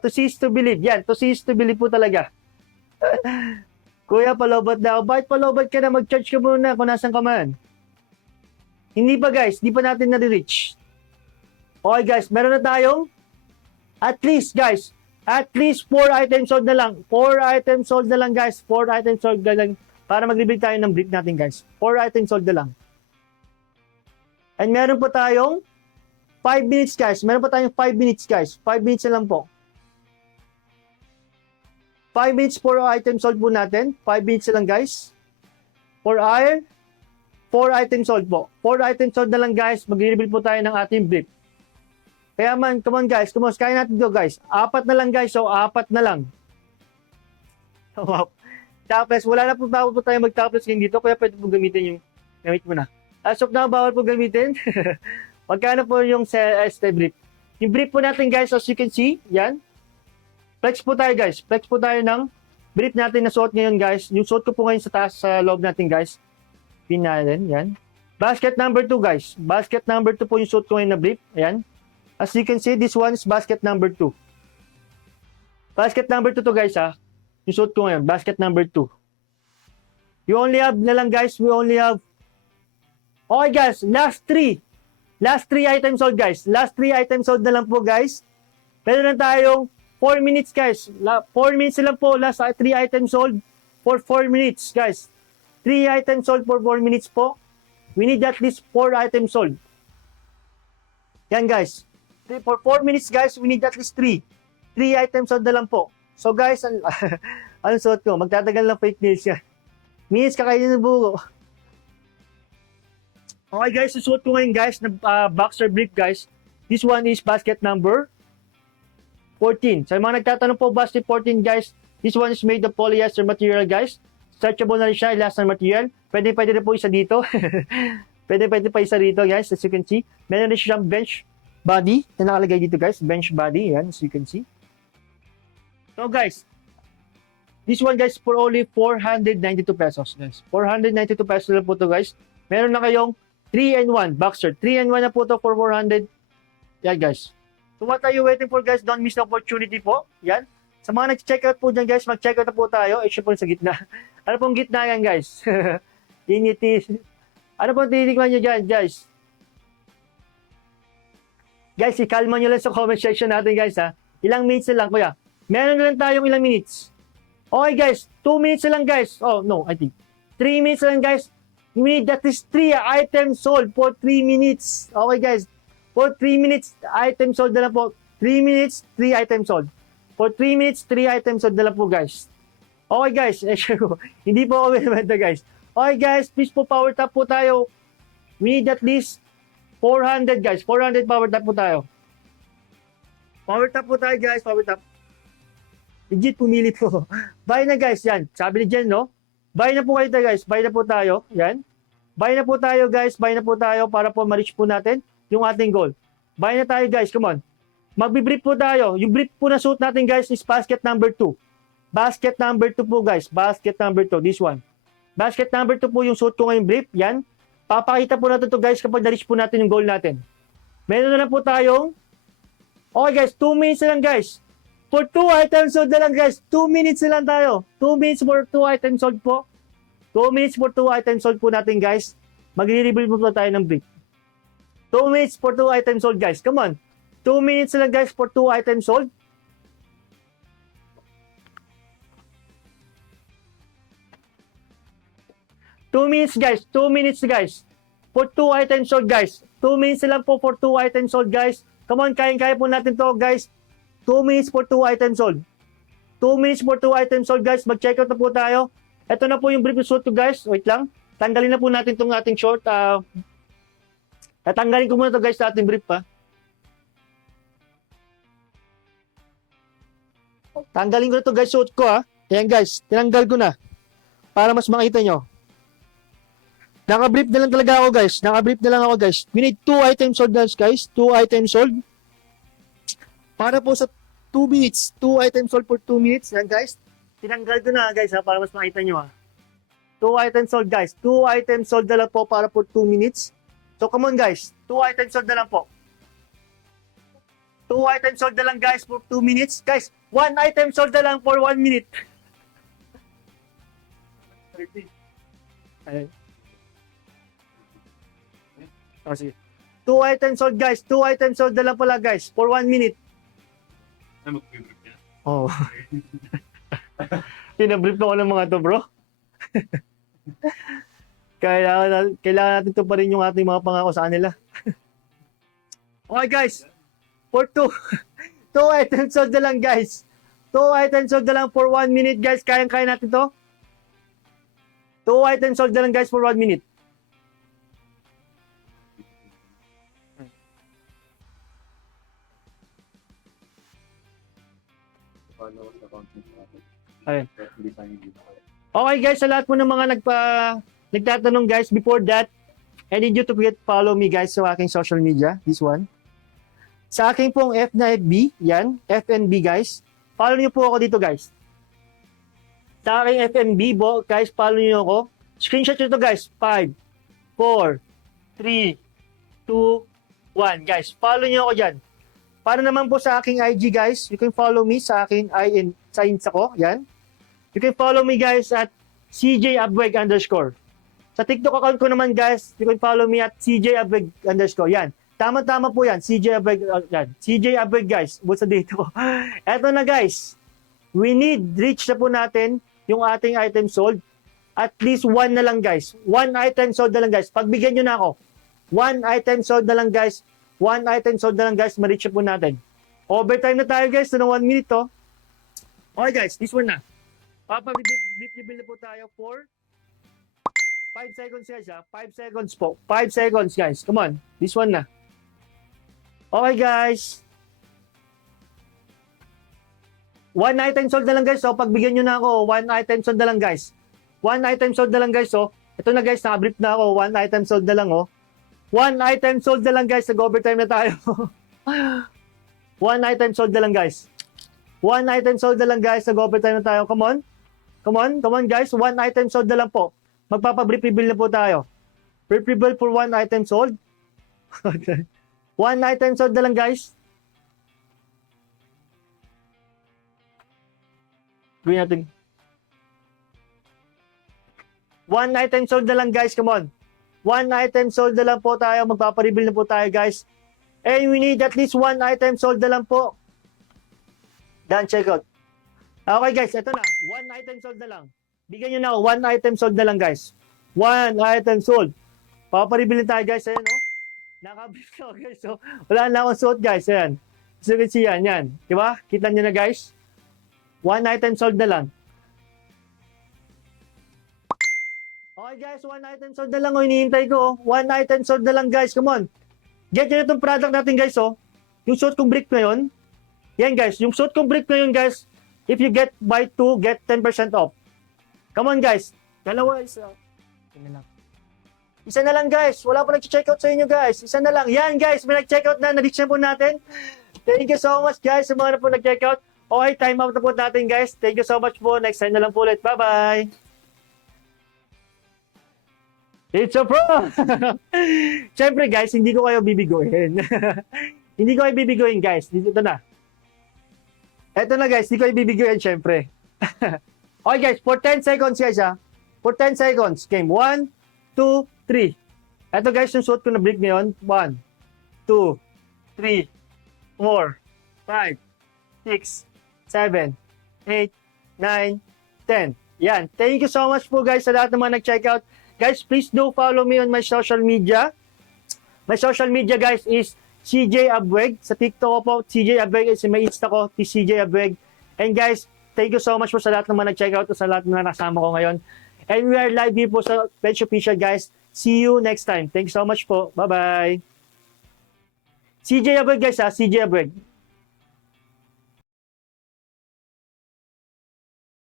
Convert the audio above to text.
to see is to believe. Yan, to see is to believe po talaga. Kuya, palobot daw. Bakit palobot ka na? Mag-charge ka muna kung nasan ka man. Hindi pa guys, hindi pa natin na-reach. Okay guys, meron na tayong at least guys, at least 4 items sold na lang. 4 items sold na lang guys. 4 items sold na lang para mag-reveal tayo ng brief natin guys. 4 items sold na lang. And meron po tayong 5 minutes guys. Meron pa tayong 5 minutes guys. 5 minutes na lang po. 5 minutes for items sold po natin. 5 minutes na lang guys. For iron, 4 items sold po. 4 items sold na lang guys. Mag-reveal po tayo ng ating brief. Kaya man, come on guys. Come on, kaya natin ito guys. 4 na lang guys. So, 4 na lang. Wow. Topless. Wala na po tayo mag-topless ngayon dito. Kaya pwede po gamitin yung gamit mo na. As of now, bawal po gamitin. Magkano po yung brief? Yung brief po natin guys, as you can see, yan. Flex po tayo guys. Flex po tayo ng brief natin na suot ngayon guys. Yung suot ko po ngayon sa taas sa loob natin guys. Pin natin. Yan. Basket number 2 guys. Basket number 2 po yung suot ko ngayon na brief. Ayan. As you can see, this one is basket number 2. Basket number 2 to guys ha. Yung suot ko ngayon. Basket number 2. You only have na lang guys. We only have. Okay guys. Last 3. Last 3 items sold guys. Last 3 items sold na lang po guys. Meron na tayong 4 minutes guys. 4 minutes lang po. Last 3 items sold for 4 minutes guys. 3 items sold for 4 minutes po. We need at least 4 items sold. Yan guys. For 4 minutes guys, we need at least 3. 3 items sold na lang po. So guys, ano suot ko? Magtatagal lang fake nails yan. Minutes kakainin ng buko. Okay guys, susuot ko ngayon guys na boxer brief guys. This one is basket number 14. Sa mga nagtatanong po, basket 14 guys, this one is made of polyester material guys. Stretchable na rin siya, elastic material. Pwede rin po isa dito. pwede pa isa dito guys, as you can see. Meron rin siyang bench body na nakalagay dito guys. Bench body, yan, as you can see. So guys, this one guys for only 492 pesos guys. 492 pesos lang po to guys. Meron na kayong 3-in-1 boxer. 3-in-1 na po to for 400. Yan guys. So what are you waiting for guys? Don't miss the opportunity po. Yan. Sa mga nag-check out po dyan guys, mag-check out na po tayo. Actually po sa gitna. Ano pong gitna yan guys? Ano pong titigman nyo dyan guys? Guys, ikalma nyo lang sa comment section natin guys ha. Ilang minutes na lang kuya. Meron na lang tayong ilang minutes. Okay guys, 2 minutes na lang guys. Oh no, I think 3 minutes na lang guys. We need at least 3 items sold for 3 minutes. Okay guys. For 3 minutes, item sold na lang po. 3 minutes, 3 items sold. For 3 minutes, 3 items sold na lang po, guys. Okay, guys. Hindi po ako binibenta, guys. Okay, guys. Please po, power tap po tayo. We need at least 400, guys. 400 power tap po tayo. Power tap po tayo, guys. Power tap. Legit, pumili po. Buy na, guys. Yan. Sabi ni Jen, no? Buy na po kayo, guys. Buy na po tayo. Yan. Buy na po tayo, guys. Buy na po tayo para po ma-reach po natin yung ating goal. Buy na tayo guys, come on. Magbi-brief po tayo. Yung brief po na suit natin guys is basket number 2. Basket number 2 po guys. Basket number 2, this one. Basket number 2 po yung suit ko ngayong brief. Yan. Papakita po natin to guys kapag na-reach po natin yung goal natin. Meron na lang po tayong okay guys, 2 minutes na lang guys. For 2 items sold na lang guys. 2 minutes na lang tayo. 2 minutes for 2 items sold po. 2 minutes for 2 items sold po natin guys. Magre-reveal po tayo ng brief. 2 minutes for 2 items sold, guys. Come on. 2 minutes lang, guys, for 2 items sold. Two minutes, guys. 2 minutes, guys. For 2 items sold, guys. 2 minutes lang po for 2 items sold, guys. Come on, kaya po natin to, guys. 2 minutes for 2 items sold. 2 minutes for 2 items sold, guys. Mag-check out na po tayo. Ito na po yung brief suit ko, guys. Wait lang. Tanggalin na po natin itong ating short. Tatanggalin ko muna to guys sa ating brief pa. Tanggalin ko na to guys suot ko ha. Ayan guys, tinanggal ko na. Para mas makita nyo. Naka-brief na lang talaga ako guys. Naka-brief na lang ako guys. We need 2 items sold guys. 2 items sold. Para po sa 2 minutes. 2 items sold for 2 minutes. Ayan guys. Tinanggal ko na guys ha. Para mas makita nyo ha. 2 items sold guys. 2 items sold na lang po para for 2 minutes. So come on guys, 2 items sold na lang po. 2 2 items sold na lang guys for 2 minutes. Guys, 1 item sold na lang for 1 minute. 30. Ayun. Oh, sige. 2 items sold guys. 2 items sold na lang pala guys for 1 minute. Ay, mag-brief niya. Oh. Pinabrief ko ng mga to, bro. Kailangan natin to pa rin yung ating mga pangako sa kanila. Okay guys, for 2 items sold na lang guys. 2 items sold na lang for 1 minute guys. Kayang-kaya natin to. 2 items sold na lang guys for 1 minute. Ayun. Okay guys, sa lahat po ng mga nagtatanong guys, before that, I need you to follow me guys sa aking social media, this one. Sa aking pong F na FB, yan, FNB guys. Follow niyo po ako dito guys. Sa aking FNB, guys, follow niyo ako. Screenshot nyo to guys, 5, 4, 3, 2, 1. Guys, follow niyo ako dyan. Para naman po sa aking IG guys, you can follow me sa aking signs ako, yan. You can follow me guys at CJ_Abweg_. Sa TikTok account ko naman guys, you can follow me at CJ_Abweg_. Yan. Tama-tama po yan. CJ_Abweg. Yan. CJ_Abweg guys. Bukod sa dito ko. Eto na guys. We need, reach na po natin yung ating item sold. At least 1 na lang guys. 1 item sold na lang guys. Pagbigyan nyo na ako. 1 item sold na lang guys. 1 item sold na lang guys. Ma-reach na po natin. Overtime na tayo guys. Na 1 minute to. Okay guys. This one na. Papa-reveal na po tayo for 5 seconds guys ha. 5 seconds po. 5 seconds guys. Come on. This one na. Okay guys. 1 item sold na lang guys. So pagbigyan nyo na ako. 1 item sold na lang guys. 1 item sold na lang guys. So ito na guys. Naka-brief na ako. 1 item sold na lang oh. 1 item sold na lang guys. Nag-overtime na tayo. 1 item sold na lang guys. 1 item sold na lang guys. Nag-overtime na tayo. Come on. Come on. Come on guys. 1 item sold na lang po. Magpapa-brief reveal na po tayo. Brief reveal for 1 item sold. Okay. 1 item sold na lang guys. Gawin natin. 1 item sold na lang guys. Come on. 1 item sold na lang po tayo. Magpapa-reveal na po tayo guys. And we need at least 1 item sold na lang po. Done, check out. Okay guys, ito na. 1 item sold na lang. Bigyan nyo na ako. 1 item sold na lang guys. 1 item sold. Papareveal na tayo guys. Ayan o. Nakabrief na ako guys. So, wala na akong suot guys. Ayan. So you can see yan. Yan. Diba? Kita nyo na guys. 1 item sold na lang. Okay guys, 1 item sold na lang o. Hinihintay ko. 1 item sold na lang guys. Come on. Get nyo na itong product natin guys o. Yung suot kong brick ngayon. Yan guys. Yung suot kong brick ngayon guys. If you get buy 2, get 10% off. Come on guys. Dalawa, isa. Isa na lang guys. Wala pa nag-checkout sa inyo guys. Isa na lang. Yan guys. May nag-checkout na. Na-reach na po natin. Thank you so much guys sa mga na po nag-checkout. Okay, time out na po natin guys. Thank you so much po. Next time na lang po ulit. Bye-bye. It's a pro! Siyempre guys, hindi ko kayo bibiguin. Hindi ko kayo bibiguin guys. Ito na. Ito na guys. Hindi ko kayo bibiguin siyempre. Okay guys, for 10 seconds guys ha. For 10 seconds. Game 1, 2, 3. Ito guys, yung suot ko na break ngayon. 1, 2, 3, 4, 5, 6, 7, 8, 9, 10. Yan. Thank you so much po guys sa lahat ng mga nag-checkout. Guys, please do follow me on my social media. My social media guys is CJ_Abweg. Sa TikTok ko po, CJ_Abweg. Sa may Insta ko, CJ_Abweg. And guys, thank you so much po sa lahat ng mga nag-checkout at sa lahat ng mga nasama ko ngayon. And we are live here po sa Pledge Official guys. See you next time. Thank you so much po. Bye-bye. CJ_Abweg guys ha, CJ_Abweg.